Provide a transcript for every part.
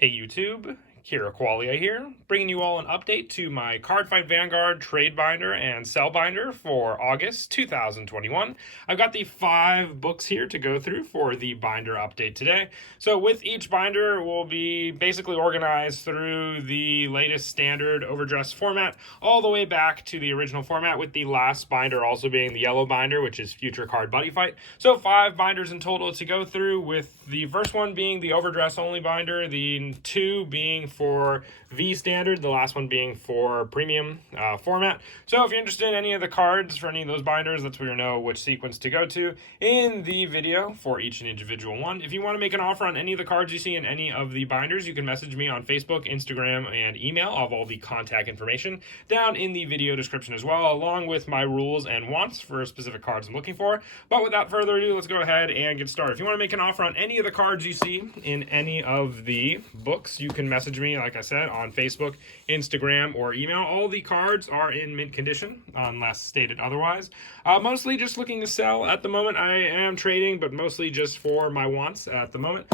Hey YouTube, Kira Qualia here, bringing you all an update to my Cardfight Vanguard trade binder and sell binder for August 2021. I've got the 5 books here to go through for the binder update today. So with each binder, we'll be basically organized through the latest standard overdress format all the way back to the original format, with the last binder also being the yellow binder, which is Future Card Buddy Fight. So 5 binders in total to go through, with the first one being the overdress only binder, the 2 being for V standard, the last one being for premium format. So if you're interested in any of the cards for any of those binders, that's where you'll know which sequence to go to in the video for each and individual one. If you want to make an offer on any of the cards you see in any of the binders, you can message me on Facebook, Instagram, and email. I'll have all the contact information down in the video description as well, along with my rules and wants for specific cards I'm looking for. But without further ado, let's go ahead and get started. If you want to make an offer on any of the cards you see in any of the books, you can message me, like I said, on Facebook, Instagram, or email. All the cards are in mint condition, unless stated otherwise. Mostly just looking to sell at the moment. I am trading, but mostly just for my wants at the moment.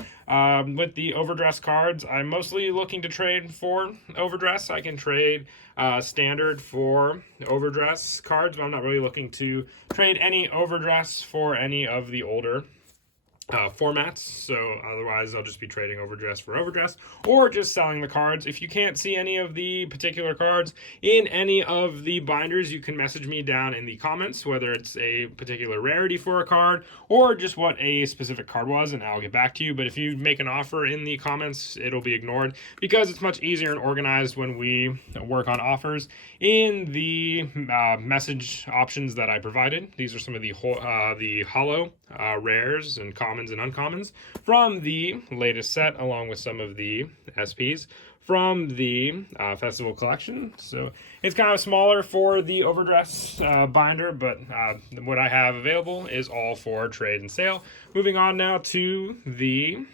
With the overdress cards, I'm mostly looking to trade for overdress. I can trade standard for overdress cards, but I'm not really looking to trade any overdress for any of the older formats. So otherwise I'll just be trading overdress for overdress, or just selling the cards. If you can't see any of the particular cards in any of the binders, you can message me down in the comments whether it's a particular rarity for a card or just what a specific card was, and I'll get back to you. But if you make an offer in the comments, it'll be ignored, because it's much easier and organized when we work on offers in the message options that I provided. These are some of the hollow rares and commons and uncommons from the latest set, along with some of the SPs from the festival collection. So it's kind of smaller for the overdress binder, but what I have available is all for trade and sale. Moving on now to the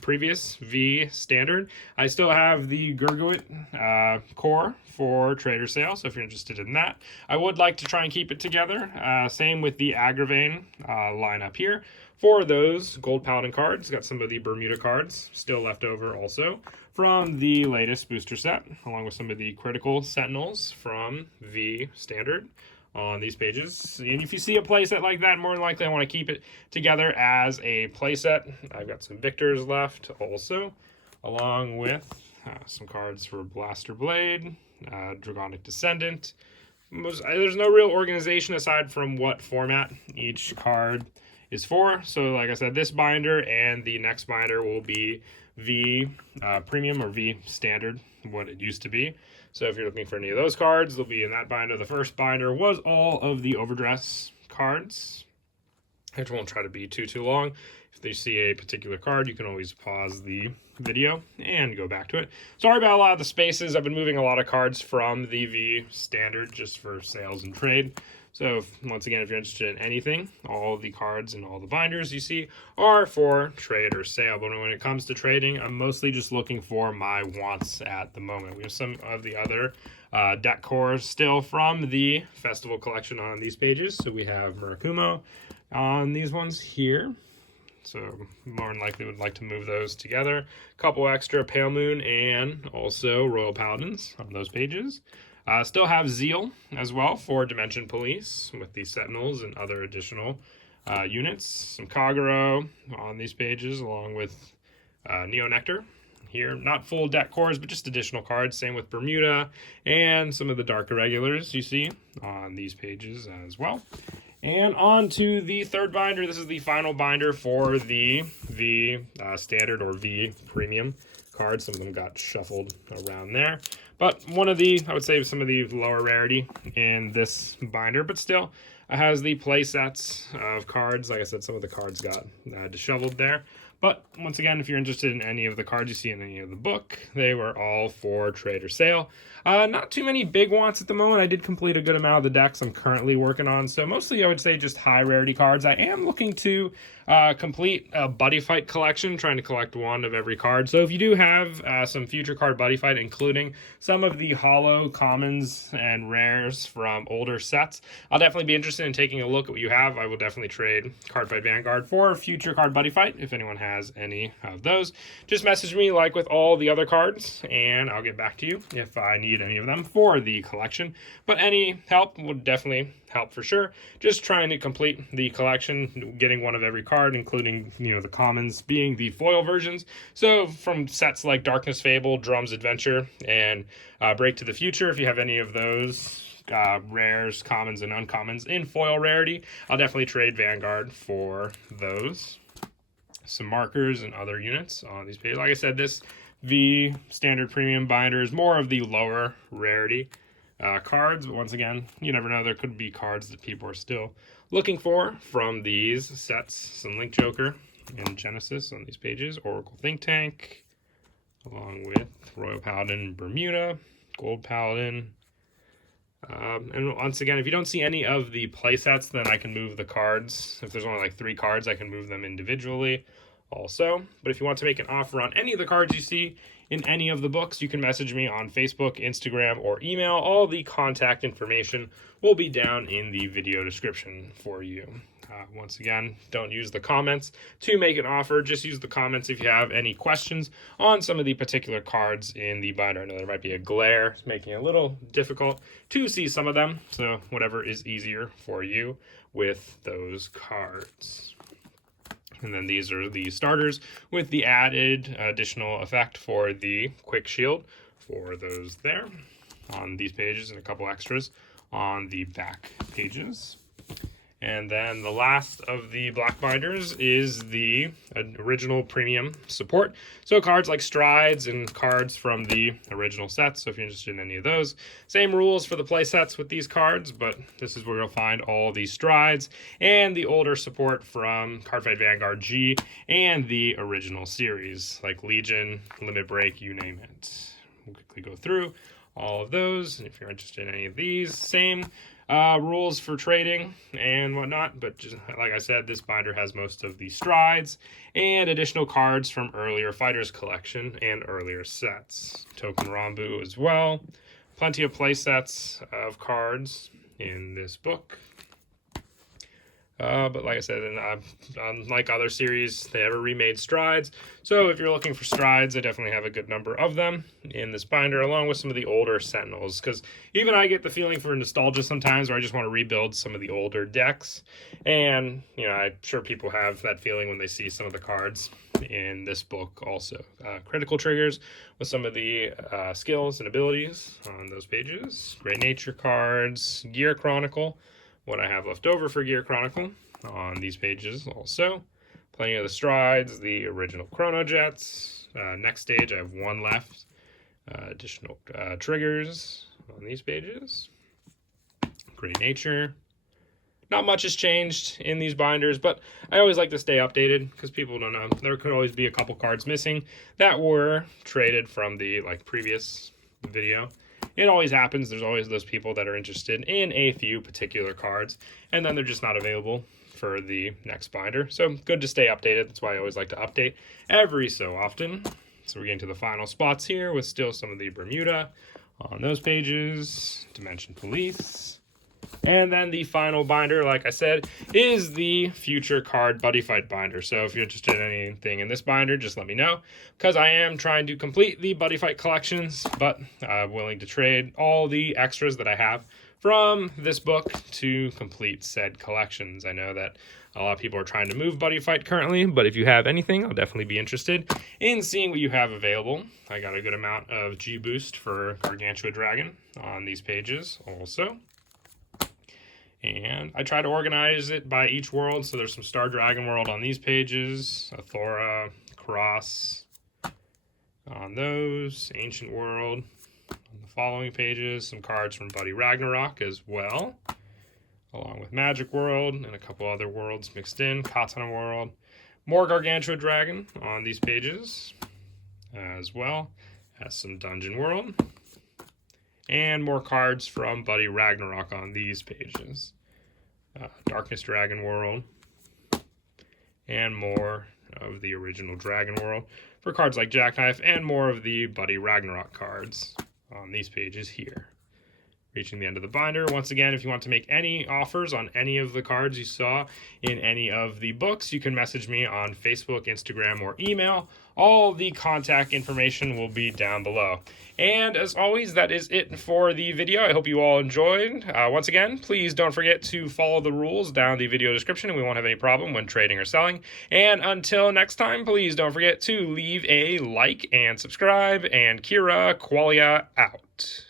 previous V standard. I still have the Gurguit core for trade or sale, so if you're interested in that. I would like to try and keep it together. Same with the Agravain lineup here. For those gold paladin cards, got some of the Bermuda cards still left over also from the latest booster set, along with some of the critical sentinels from V standard on these pages. And if you see a playset like that, more than likely I want to keep it together as a playset. I've got some Victors left also, along with some cards for Blaster Blade, Dragonic Descendant. There's no real organization aside from what format each card is for. So like I said, this binder and the next binder will be V premium or V standard, what it used to be. So if you're looking for any of those cards, they'll be in that binder. The first binder was all of the overdress cards. I won't try to be too long. If you see a particular card, you can always pause the video and go back to it. Sorry about a lot of the spaces. I've been moving a lot of cards from the V standard just for sales and trade. So once again, if you're interested in anything, all the cards and all the binders you see are for trade or sale. But when it comes to trading, I'm mostly just looking for my wants at the moment. We have some of the other deck cores still from the festival collection on these pages. So we have Murakumo on these ones here. So more than likely would like to move those together. A couple extra Pale Moon and also Royal Paladins on those pages. Still have Zeal as well for Dimension Police with the Sentinels and other additional units. Some Kagero on these pages, along with Neo Nectar here. Not full deck cores, but just additional cards. Same with Bermuda and some of the Dark Irregulars you see on these pages as well. And on to the third binder. This is the final binder for the V standard or V premium cards. Some of them got shuffled around there. But one of the, I would say, some of the lower rarity in this binder, but still has the play sets of cards. Like I said, some of the cards got disheveled there. But once again, if you're interested in any of the cards you see in any of the book, they were all for trade or sale. Not too many big wants at the moment. I did complete a good amount of the decks I'm currently working on. So mostly I would say just high rarity cards. I am looking to complete a buddy fight collection, trying to collect one of every card. So if you do have some future card buddy fight, including some of the hollow commons and rares from older sets, I'll definitely be interested in taking a look at what you have. I will definitely trade Cardfight Vanguard for future card buddy fight if anyone has any of those. Just message me like with all the other cards, and I'll get back to you if I need any of them for the collection. But any help would definitely help for sure. Just trying to complete the collection, getting one of every card, including, you know, the commons being the foil versions. So from sets like Darkness Fable, Drum's Adventure, and Break to the Future, if you have any of those rares, commons, and uncommons in foil rarity, I'll definitely trade Vanguard for those. Some markers and other units on these pages. Like I said, this V standard premium binder is more of the lower rarity cards, but once again, you never know, there could be cards that people are still looking for from these sets. Some Link Joker and Genesis on these pages, Oracle Think Tank, along with Royal Paladin Bermuda, Gold Paladin. And once again, if you don't see any of the play sets, then I can move the cards. If there's only like 3 cards, I can move them individually also. But if you want to make an offer on any of the cards you see in any of the books, you can message me on Facebook, Instagram, or email. All the contact information will be down in the video description for you. Once again, don't use the comments to make an offer. Just use the comments if you have any questions on some of the particular cards in the binder. I know there might be a glare, making it a little difficult to see some of them. So whatever is easier for you with those cards. And then these are the starters with the added additional effect for the quick shield for those there on these pages, and a couple extras on the back pages. And then the last of the black binders is the original premium support. So cards like Strides and cards from the original sets. So if you're interested in any of those, same rules for the play sets with these cards, but this is where you'll find all the Strides and the older support from Cardfight Vanguard G and the original series like Legion, Limit Break, you name it. We'll quickly go through all of those. And if you're interested in any of these, same rules for trading and whatnot, but just like I said, this binder has most of the Strides and additional cards from earlier Fighters collection and earlier sets. Token Rambu as well. Plenty of play sets of cards in this book. But like I said, unlike other series, they ever remade Strides. So if you're looking for Strides, I definitely have a good number of them in this binder, along with some of the older Sentinels. Because even I get the feeling for nostalgia sometimes, where I just want to rebuild some of the older decks. And, you know, I'm sure people have that feeling when they see some of the cards in this book also. Critical triggers with some of the skills and abilities on those pages. Great Nature cards, Gear Chronicle, what I have left over for Gear Chronicle on these pages also. Plenty of the Strides, the original Chrono Jets. Next stage, I have 1 left. Additional triggers on these pages. Great Nature. Not much has changed in these binders, but I always like to stay updated because people don't know. There could always be a couple cards missing that were traded from the previous video. It always happens. There's always those people that are interested in a few particular cards, and then they're just not available for the next binder. So good to stay updated. That's why I always like to update every so often. So we're getting to the final spots here with still some of the Bermuda on those pages. Dimension Police. And then the final binder, like I said, is the future card buddy fight binder. So if you're interested in anything in this binder, just let me know, because I am trying to complete the buddy fight collections, but I'm willing to trade all the extras that I have from this book to complete said collections. I know that a lot of people are trying to move buddy fight currently, but if you have anything, I'll definitely be interested in seeing what you have available. I got a good amount of G boost for Gargantua Dragon on these pages also. And I try to organize it by each world. So there's some Star Dragon World on these pages, Athora, Cross on those, Ancient World on the following pages, some cards from Buddy Ragnarok as well, along with Magic World and a couple other worlds mixed in, Katana World, more Gargantua Dragon on these pages, as well as some Dungeon World. And more cards from Buddy Ragnarok on these pages. Darkness Dragon World. and more of the original Dragon World for cards like Jackknife, and more of the Buddy Ragnarok cards on these pages here. Reaching the end of the binder. Once again, if you want to make any offers on any of the cards you saw in any of the books, you can message me on Facebook, Instagram, or email. All the contact information will be down below. And as always, that is it for the video. I hope you all enjoyed. Once again, please don't forget to follow the rules down the video description, and we won't have any problem when trading or selling. And until next time, please don't forget to leave a like and subscribe, and Kira Qualia out.